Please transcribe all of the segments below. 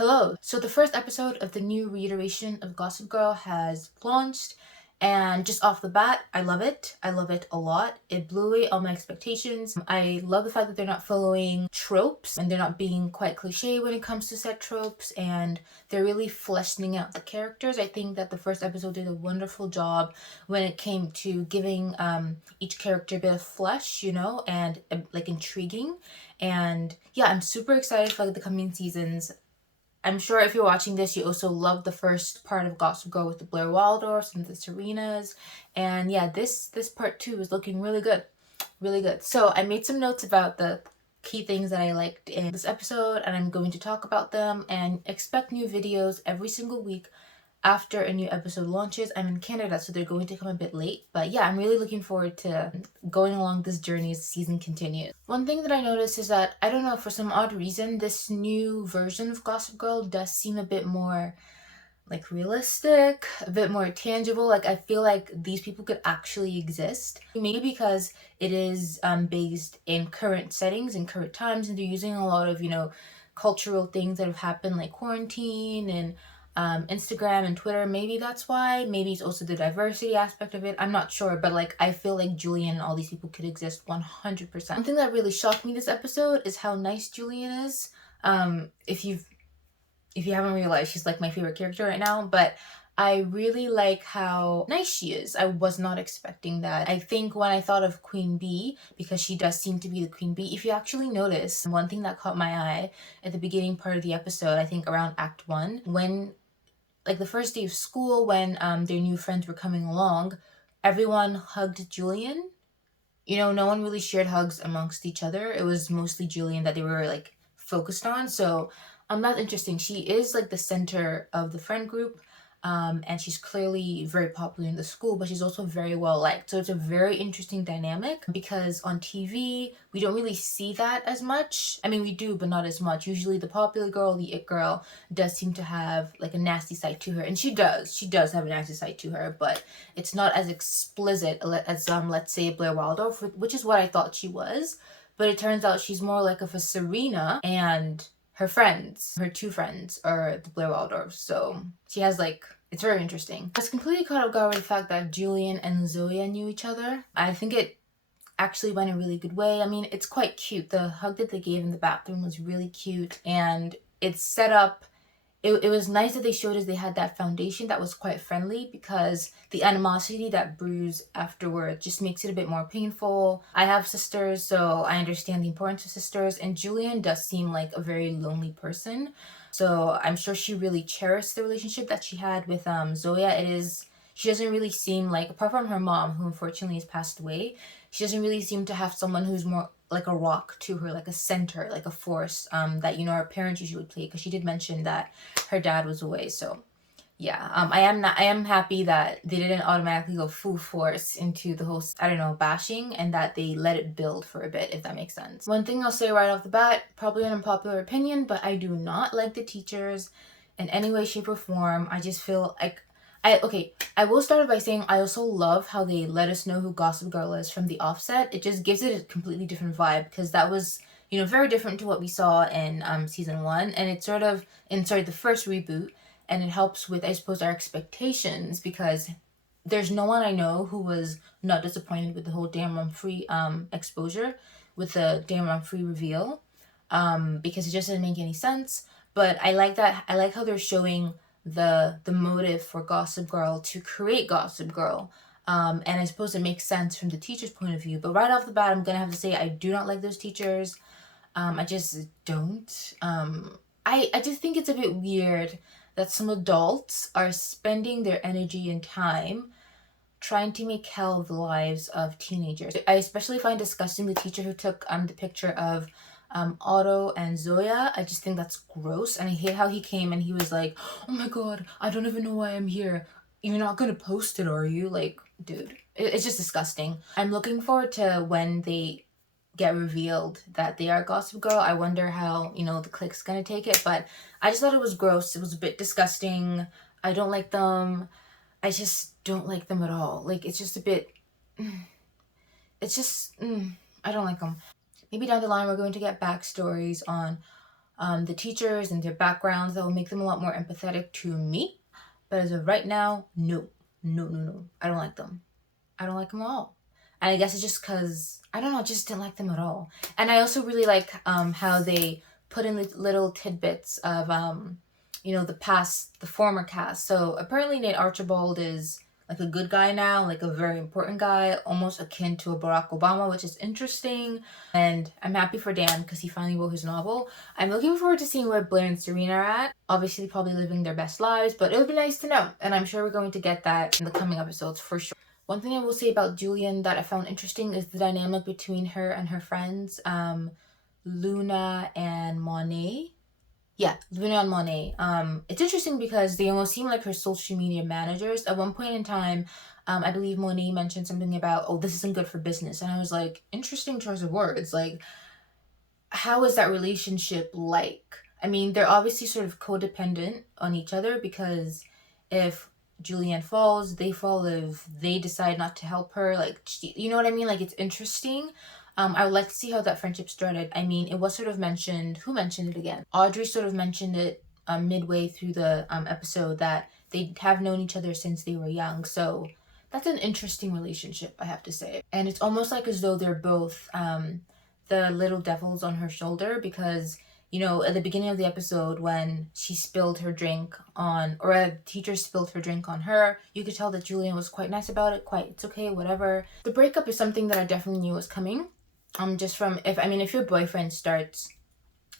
Hello! So the first episode of the new reiteration of Gossip Girl has launched, and just off the bat, I love it. I love it a lot. It blew away all my expectations. I love the fact that they're not following tropes and they're not being quite cliche when it comes to set tropes, and they're really fleshing out the characters. I think that the first episode did a wonderful job when it came to giving each character a bit of flesh, and like intriguing. And yeah, I'm super excited for the coming seasons. I'm sure if you're watching this, you also love the first part of Gossip Girl with the Blair Waldorfs and the Serenas. And yeah, this part two is looking really good. Really good. So I made some notes about the key things that I liked in this episode, and I'm going to talk about them, and expect new videos every single week after a new episode launches. I'm in Canada, so they're going to come a bit late. But yeah, I'm really looking forward to going along this journey as the season continues. One thing that I noticed is that, I don't know, for some odd reason, this new version of Gossip Girl does seem a bit more like realistic, a bit more tangible. Like, I feel like these people could actually exist. Maybe because it is based in current settings and current times, and they're using a lot of, cultural things that have happened, like quarantine and Instagram and Twitter. Maybe that's why. Maybe it's also the diversity aspect of it. I'm not sure, but like, I feel like Julian and all these people could exist 100%. One thing that really shocked me this episode is how nice Julian is. If you haven't realized, she's like my favorite character right now, but I really like how nice she is. I was not expecting that. I think when I thought of Queen Bee, because she does seem to be the Queen Bee, if you actually notice, one thing that caught my eye at the beginning part of the episode, I think around Act 1, when, like the first day of school, when their new friends were coming along, everyone hugged Julian. No one really shared hugs amongst each other. It was mostly Julian that they were like focused on. So that's interesting. She is like the center of the friend group. And she's clearly very popular in the school, but she's also very well liked. So it's a very interesting dynamic, because on TV, we don't really see that as much. I mean, we do, but not as much. Usually the popular girl, the it girl, does seem to have like a nasty side to her. And she does have a nasty side to her, but it's not as explicit as, let's say, Blair Waldorf, which is what I thought she was. But it turns out she's more like of a Serena, and her friends, her two friends, are the Blair Waldorfs. So she has like, it's very interesting. I was completely caught off guard with the fact that Julian and Zoya knew each other. I think it actually went a really good way. I mean, it's quite cute. The hug that they gave in the bathroom was really cute, and it's set up. It was nice that they showed us they had that foundation that was quite friendly, because the animosity that brews afterward just makes it a bit more painful. I have sisters, so I understand the importance of sisters, and Julian does seem like a very lonely person. So I'm sure she really cherished the relationship that she had with Zoya. She doesn't really seem like, apart from her mom, who unfortunately has passed away, she doesn't really seem to have someone who's more like a rock to her, like a center, like a force that her parents usually play, because she did mention that her dad was away. So yeah, I am happy that they didn't automatically go full force into the whole, I don't know, bashing, and that they let it build for a bit, if that makes sense. One thing I'll say right off the bat, probably an unpopular opinion, but I do not like the teachers in any way, shape, or form. I just feel like I will start by saying I also love how they let us know who Gossip Girl is from the offset. It just gives it a completely different vibe, because that was, very different to what we saw in season 1, and it's sort of in the first reboot, and it helps with, I suppose, our expectations, because there's no one I know who was not disappointed with the whole Damn I'm Free exposure, with the Damn I'm Free reveal, because it just didn't make any sense. But I like that. I like how they're showing the motive for Gossip Girl to create Gossip Girl. And I suppose it makes sense from the teacher's point of view. But right off the bat, I'm gonna have to say I do not like those teachers. I just don't. I just think it's a bit weird that some adults are spending their energy and time trying to make hell of the lives of teenagers. I especially find disgusting the teacher who took the picture of Otto and Zoya. I just think that's gross, and I hate how he came and he was like, "Oh my god, I don't even know why I'm here. You're not gonna post it, are you?" Like, dude, it's just disgusting. I'm looking forward to when they get revealed that they are Gossip Girl. I wonder how, the clique's gonna take it, but I just thought it was gross. It was a bit disgusting. I don't like them. I just don't like them at all. Like, it's just a bit, it's just, I don't like them. Maybe down the line we're going to get backstories on the teachers and their backgrounds that will make them a lot more empathetic to me. But as of right now, no. No, no, no. I don't like them. I don't like them at all. And I guess it's just because, I don't know, I just didn't like them at all. And I also really like how they put in little tidbits of, the former cast. So apparently Nate Archibald is like a good guy now, like a very important guy, almost akin to a Barack Obama, which is interesting. And I'm happy for Dan because he finally wrote his novel. I'm looking forward to seeing where Blair and Serena are at. Obviously, probably living their best lives, but it would be nice to know. And I'm sure we're going to get that in the coming episodes for sure. One thing I will say about Julian that I found interesting is the dynamic between her and her friends, Luna and Monet. Yeah, Luna and Monet. It's interesting because they almost seem like her social media managers. At one point in time, I believe Monet mentioned something about, oh, this isn't good for business. And I was like, interesting choice of words. Like, how is that relationship like? I mean, they're obviously sort of codependent on each other because if Julianne falls, they fall. If they decide not to help her, like, you know what I mean? Like, it's interesting. I would like to see how that friendship started. I mean, it was sort of mentioned. Who mentioned it again? Audrey sort of mentioned it midway through the episode that they have known each other since they were young. So that's an interesting relationship, I have to say. And it's almost like as though they're both the little devils on her shoulder because, at the beginning of the episode when she spilled her drink on, or a teacher spilled her drink on her, you could tell that Julian was quite nice about it, it's okay, whatever. The breakup is something that I definitely knew was coming. Just from, if your boyfriend starts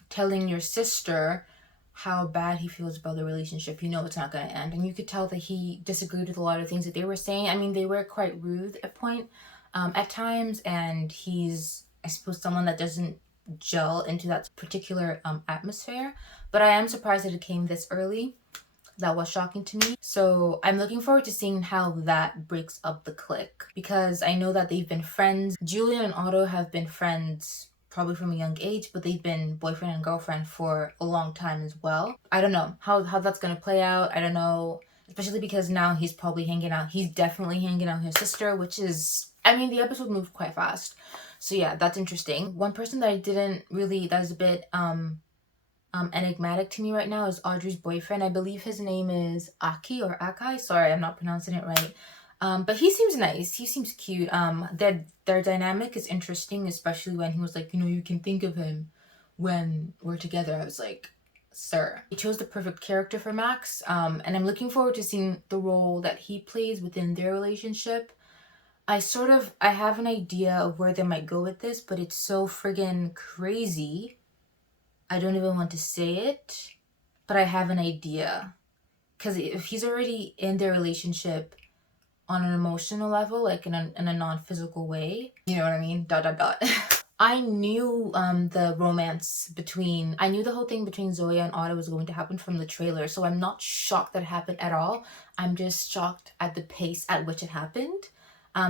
telling your sister how bad he feels about the relationship, it's not going to end. And you could tell that he disagreed with a lot of things that they were saying. I mean, they were quite rude at times, and he's, I suppose, someone that doesn't gel into that particular atmosphere. But I am surprised that it came this early. That was shocking to me. So I'm looking forward to seeing how that breaks up the clique, because I know that they've been friends. Julian and Otto have been friends probably from a young age, but they've been boyfriend and girlfriend for a long time as well. I don't know how that's gonna play out. I don't know, especially because now he's probably hanging out. He's definitely hanging out with his sister, which is, the episode moved quite fast. So yeah, that's interesting. One person that I didn't really, that is a bit enigmatic to me right now is Audrey's boyfriend. I believe his name is Aki or Akai. Sorry, I'm not pronouncing it right. But he seems nice. He seems cute. Their dynamic is interesting, especially when he was like, you can think of him when we're together. I was like, sir. He chose the perfect character for Max. And I'm looking forward to seeing the role that he plays within their relationship. I have an idea of where they might go with this, but it's so friggin' crazy. I don't even want to say it, but I have an idea. Because if he's already in their relationship on an emotional level, like in a non-physical way, you know what I mean? ... I knew the romance I knew the whole thing between Zoya and Otto was going to happen from the trailer, so I'm not shocked that it happened at all. I'm just shocked at the pace at which it happened.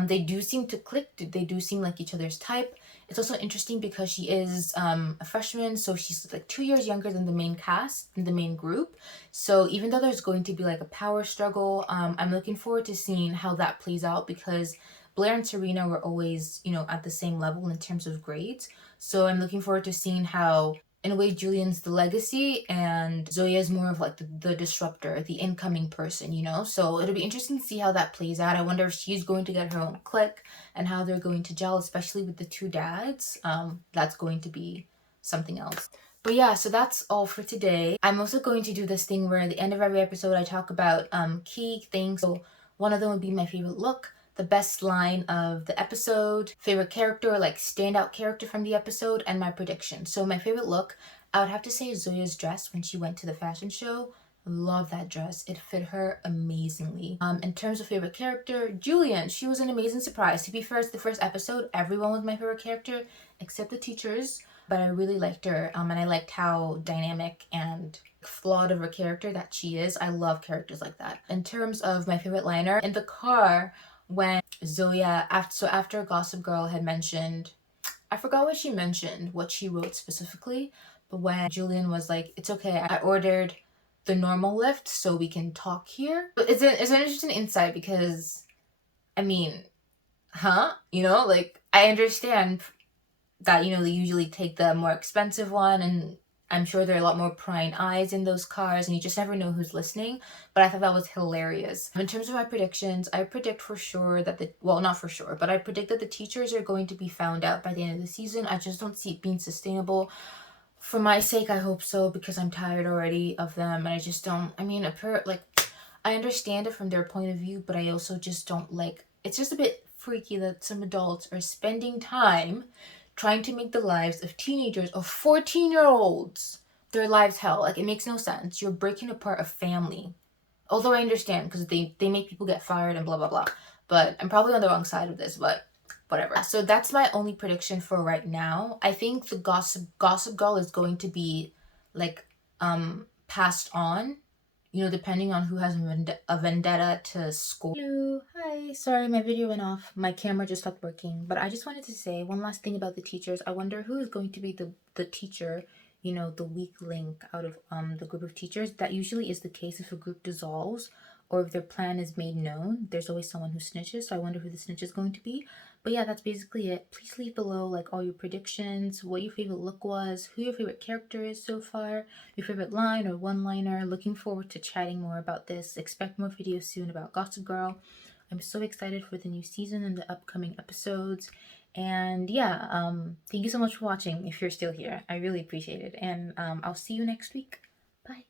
They do seem to click. They do seem like each other's type. It's also interesting because she is a freshman, so she's like 2 years younger than the main cast, in the main group. So even though there's going to be like a power struggle, I'm looking forward to seeing how that plays out, because Blair and Serena were always, at the same level in terms of grades. So I'm looking forward to seeing how, in a way, Julian's the legacy and Zoya is more of like the disruptor, the incoming person, So it'll be interesting to see how that plays out. I wonder if she's going to get her own clique and how they're going to gel, especially with the two dads. That's going to be something else. But yeah, so that's all for today. I'm also going to do this thing where at the end of every episode I talk about key things. So one of them would be my favorite look, the best line of the episode, favorite character, like standout character from the episode, and my prediction. So my favorite look, I would have to say Zoya's dress when she went to the fashion show. Love that dress. It fit her amazingly. In terms of favorite character, Julian. She was an amazing surprise. To be fair, it's the first episode. Everyone was my favorite character except the teachers, but I really liked her. And I liked how dynamic and flawed of her character that she is. I love characters like that. In terms of my favorite liner, in the car, when Zoya, after Gossip Girl had mentioned, I forgot what she mentioned, what she wrote specifically, but when Julian was like, it's okay, I ordered the normal lift so we can talk here. But it's an interesting insight because, like, I understand that, they usually take the more expensive one, and I'm sure there are a lot more prying eyes in those cars, and you just never know who's listening. But I thought that was hilarious. In terms of my predictions, I predict for sure that well, not for sure, but I predict that the teachers are going to be found out by the end of the season. I just don't see it being sustainable. For my sake, I hope so, because I'm tired already of them, and I just don't. I mean, like, I understand it from their point of view, but I also just don't like. It's just a bit freaky that some adults are spending time trying to make the lives of teenagers, of 14-year-olds, their lives hell. Like, it makes no sense. You're breaking apart a family. Although I understand, because they make people get fired and blah blah blah. But I'm probably on the wrong side of this, but whatever. So that's my only prediction for right now. I think the Gossip Girl is going to be like passed on, depending on who has a vendetta to score. Hello, hi. Sorry, my video went off. My camera just stopped working. But I just wanted to say one last thing about the teachers. I wonder who is going to be the teacher, the weak link out of the group of teachers. That usually is the case if a group dissolves or if their plan is made known. There's always someone who snitches. So I wonder who the snitch is going to be. But yeah, that's basically it. Please leave below like all your predictions, what your favorite look was, who your favorite character is so far, your favorite line or one-liner. Looking forward to chatting more about this. Expect more videos soon about Gossip Girl. I'm so excited for the new season and the upcoming episodes. And yeah, thank you so much for watching if you're still here. I really appreciate it. And I'll see you next week. Bye.